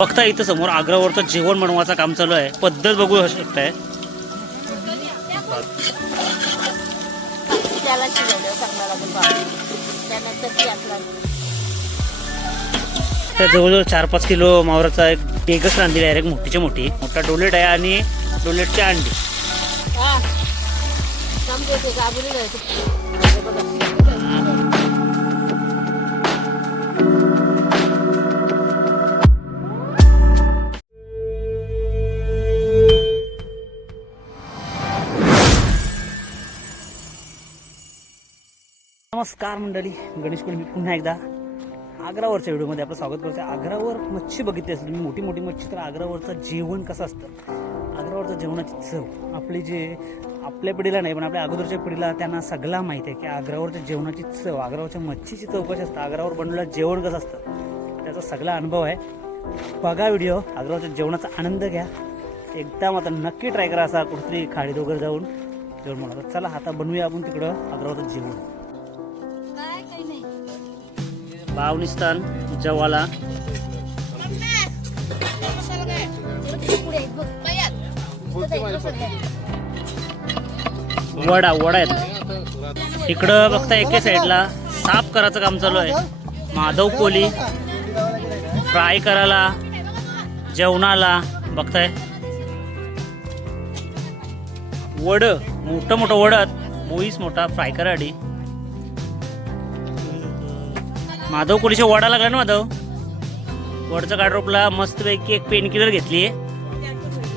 बघता इथं समोर आग्रावरचं जेवण बनवायचं काम चालू आहे. पद्धत बघू शकताय. त्याला शिजवलं चांगला लागेल बाबा त्यानंतर ती आपला त्या जवळजवळ चार पाच किलो मावराचा एक डेगच रांधली डायरेक्ट मोठीच्या मोठी. मोठा डोलेट आहे आणि डोलेटची अंडी. हा. नमस्कार मंडळी. गणेश कुल मी पुन्हा एकदा आग्रावरच्या व्हिडिओमध्ये आपलं स्वागत करतो आग्रावर मच्छी बघितली असेल तुम्ही मोठी मोठी मच्छी तर आग्रावरचं जेवण कसं असतं? आग्रावरचं जेवणाची चव आपली जे आपल्या पिढीला नाही पण आपल्या अगोदरच्या पिढीला त्यांना सगळा माहिती आहे की आग्रावरच्या जेवणाची चव आग्रावरच्या मच्छीची चव कशी असतं आग्रावर बनलेलं जेवण कसं असतं? त्याचा सगळा अनुभव आहे. बघा व्हिडिओ आग्रावरच्या जेवणाचा आनंद घ्या. एकदम आता नक्की ट्राय करा असा कुठेतरी खाडीत वगैरे जाऊन. जेवण बनवतात चला आता बनवूया आपण तिकडं आग्रावरचं जेवण. नाही बावनिस्तान जवाला वडा वडा आहेत. इकडं बघता एके साईडला साफ करायचं काम चालू आहे. माधव कोली फ्राय करायला जेवणाला बघताय. वड मोठं मोठं वडत मोईस मोठा फ्राय कराडी माधव कोलीच्या वडा लागला ना माधव? वडचा काढरोपला मस्त पैकी एक पेन किलर घेतली.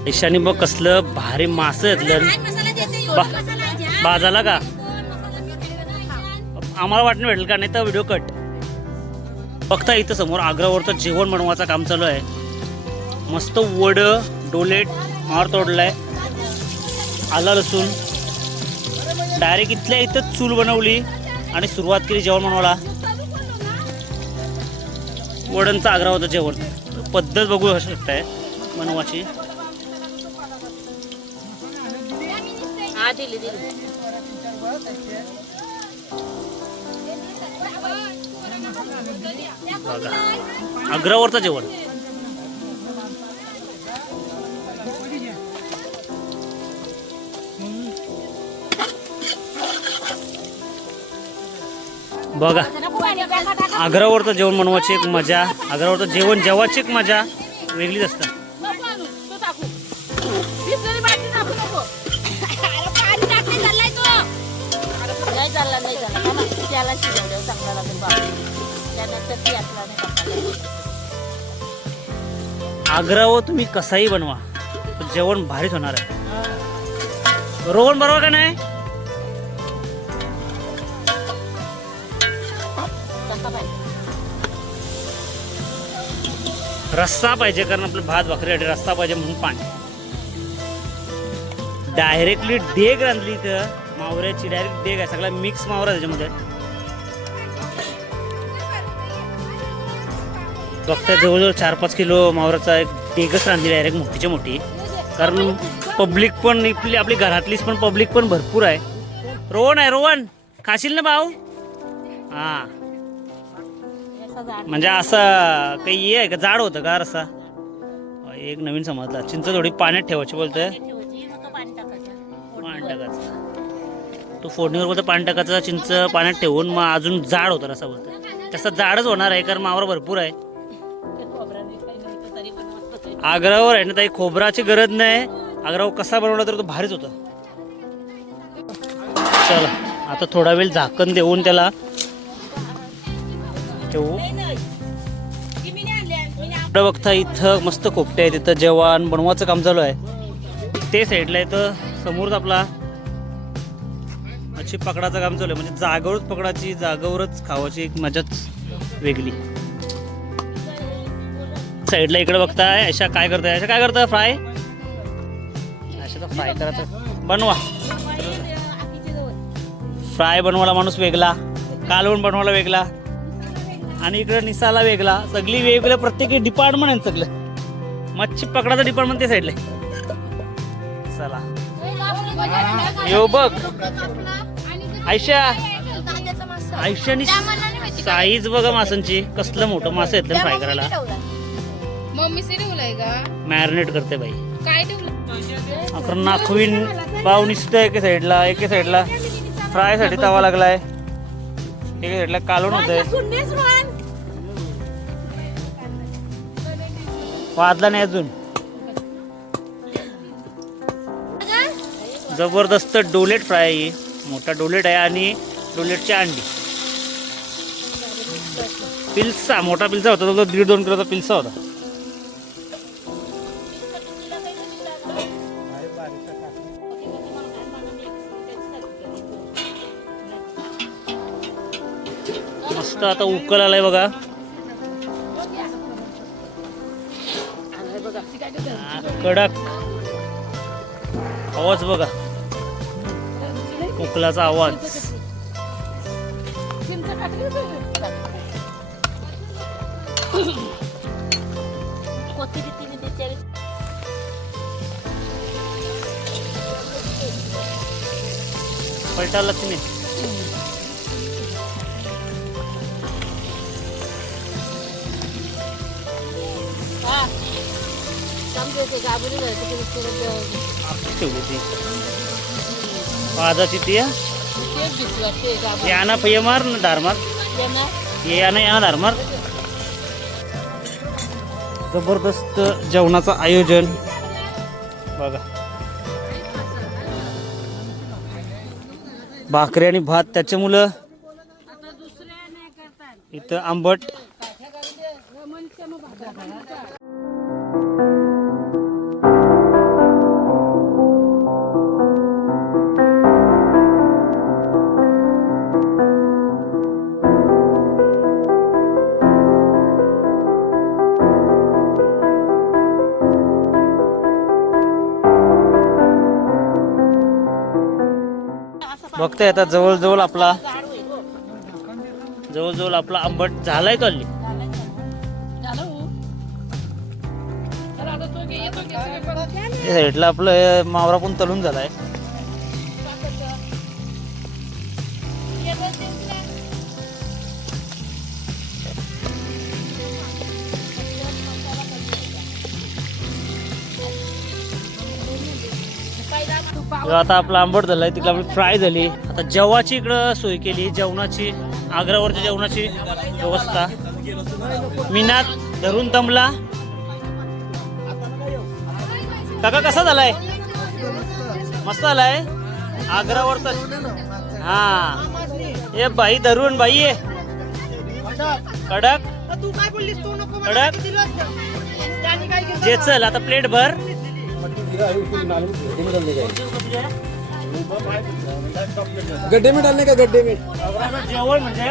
ईशानी बघ कसलं भारी मास घेतलं. बा बाजाला का? आम्हाला वाटणं भेटेल का? नाही तर व्हिडिओ कट. बघता इथं समोर आग्रावरचं जेवण बनवायचं काम चालू आहे. मस्त वड डोलेट मार तोडलाय. आला लसूण. डायरेक्ट इथल्या इथंच चूल बनवली आणि सुरुवात केली जेवण बनवायला. वडांचं आग्रा होतं जेवण. पद्धत बघू शकताय हा दिली दिली. बघा. आग्रावरचं जेवण. बघा. आग्रावरचं जेवण बनवायची एक मजा आग्रावरचं जेवण जेवायची एक मजा वेगळीच असतं. आग्रावर तुम्ही कसाही बनवा जेवण भारीच होणार आहे. रोहन बरोबर का नाही? रस्सा पाहिजे कारण आपलं भात भाकरीसाठी रस्सा पाहिजे म्हणून पाणी. डायरेक्टली डेग रांधली इथं मावऱ्याची डायरेक्ट डेग आहे सगळा मिक्स मावरा त्याच्यामध्ये. फक्त जवळजवळ चार पाच किलो मावराचा एक डेगच रांधली डायरेक्ट मोठीच्या मोठी. कारण पब्लिक पण इथली आपली घरातलीच पण पब्लिक पण भरपूर आहे. रोहन आहे रोहन. खाशील ना भाऊ? हां. म्हणजे असं काही हे आहे का? जाड होतं का रस्सा एक नवीन समजला. चिंच थोडी पाण्यात ठेवायची बोलतोय. पाणी टाकायचं. तो फोडणीवर बोलतो पाणी टाकायचं चिंच पाण्यात ठेवून मग अजून जाड होतं रस्सा बोलतोय. तसा जाडच होणार आहे कारण मावर भरपूर आहे. आग्रावर आहे ना ताई खोबराची गरज नाही. आग्रावर कसा बनवला तर तो भारीच होता. चला आता थोडा वेळ झाकण देऊन त्याला ठेवू इकडं बघता इथं मस्त कोपटे आहे तिथं जेवण बनवायचं काम चालू आहे. ते साईडला इथं समोरच आपला मच्छी पकडाचं काम चालू आहे. म्हणजे जागेवरच पकडाची जागेवरच खावाची एक मजाच वेगळी. साईडला इकडे बघताय अशा काय करताय? अशा काय करताय? फ्राय अशा तर फ्राय करायचं. बनवा. फ्राय बनवायला माणूस वेगळा. कालवण बनवायला वेगळा. आणि इकडे निसाला वेगळा. सगळी वेगवेगळं प्रत्येक डिपार्टमेंट आहे सगळं. मच्छी पकडाचं डिपार्टमेंट त्या साईडला. चला. यो बघ. आयशा. आयशानी साईज बघा मासांची कसलं मोठं मासं येतलं फ्राय करायला. मॅरिनेट करते बाई. अकर नाखवीन पाव निसतं एके साईडला एके साईडला फ्रायसाठी तवा लागलाय. एके साईडला कालवण होतंय. वाजला नाही अजून. जबरदस्त डोलेट फ्राय आहे. मोठा डोलेट आहे आणि डोलेटची अंडी. पिल्सा मोठा पिल्सा होता तो दीड दोन किलोचा पिल्सा होता. मस्त आता उकल आलाय बघा. कडक. आवाज बघा. उकलाचा आवाज. पलटा लक्ष्मी वाटते गाबरी याना मार ना धार मार त्यांना ये याना याना धार मार जबरदस्त जेवणाचं आयोजन. बघा. भाकरी आणि भात त्याचे मुलं इथं आंबट. बघताय आता जवळजवळ आपला जवळजवळ आपला आंबट झालाय या साईडला आपलं मावरा पण तळून झालाय. आता आपला आंबट झालाय तिकडे आपली फ्राय झाली. आता जेवाची इकडं सोय केली जेवणाची आग्रावरच्या जेवणाची व्यवस्था. मिनात धरून दमला. काका कसा झालाय? मस्त झालाय? आग्रावरचा हा. ए बाई धरून बाई ये कडक. कडक. जे चल आता प्लेट भर. गड्ढे में डालने का गड्ढे में। जेवण म्हणजे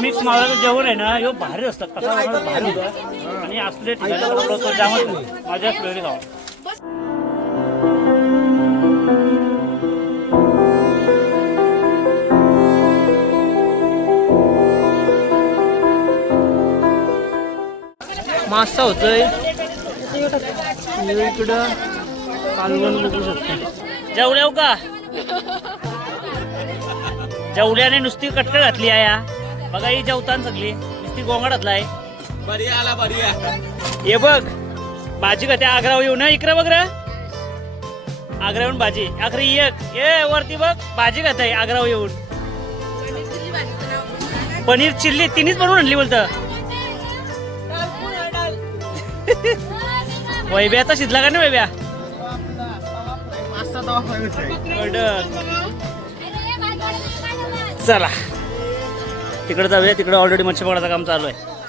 मिक्स मावळाचं जेवण आहे ना भारी असतं. कसा भारी होतं. आणि असले ठिकाणी बोललो तर जामच नाही. माझ्या फ्लेवरी खावा मासा होतोय. इकडं कालवण बघू शकतो. जेवल्या हो का? जेवल्याने नुसती कटक घातली आहे या. बघा ही जेवतान सगळी. नुसती गोंगाट घातलाय. बढ़िया आला बढ़िया. हे बघ. भाजी का त्या आग्रावर येऊ ना इकडे बघ रे. आग्रा येऊन भाजी. आखरी एक ये वरती बघ. भाजी खात. आहे आग्रावर येऊन. पनीर चिल्ली तिन्हीच बनवून आणली बोलत. वैब्याचा शिजला का नाही वैब्या. चला. तिकडे जाऊया तिकडे ऑलरेडी मच्छी पकडायचं काम चालू आहे.